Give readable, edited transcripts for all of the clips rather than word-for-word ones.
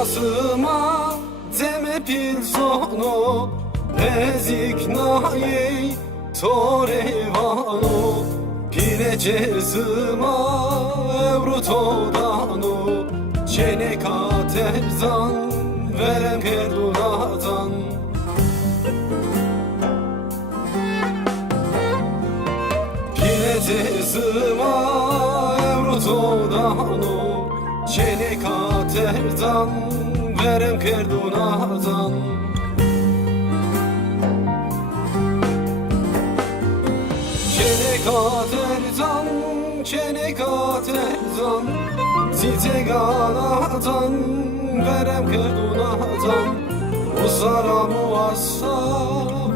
Devasıma deme pil sono Rezignai torevano Pile cezıma evru dano Çene katerzan verem perdonatan Pile cezıma evru dano Çene katerzan verem perdonatan Çene katerzan Zite ganatan verem perdonatan Usaramu assa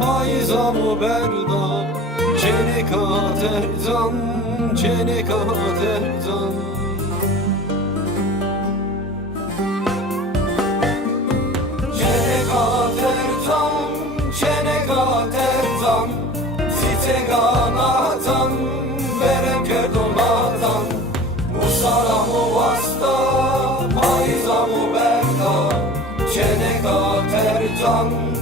payzamu berda Çene katerzan Çene katerzan Zite ganatan verem perdonatan Usaramu vasta payzamu berda Çene katerzan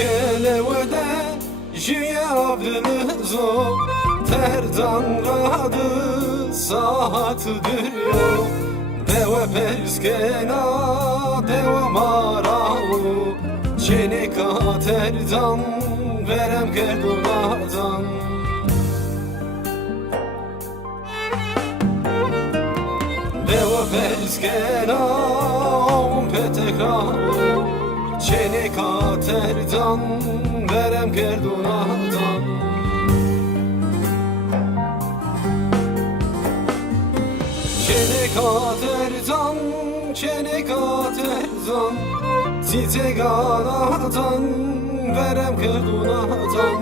Kelevede jiye abdınızo Terdan radı sahatıdır yo Deve peskena deve maravu Çene katerdan verem perdonatan Deve peskena petekravu Çene katerdan verem perdonatan Çene katerdan Zite ganatan verem perdonatan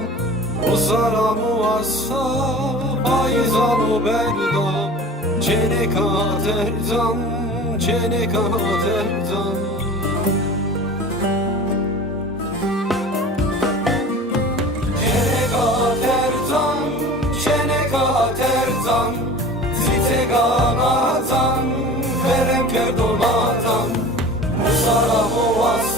Usaramu assa payzamu berda Çene katerdan Zite ganatan verem perdonatan Usaramu vasta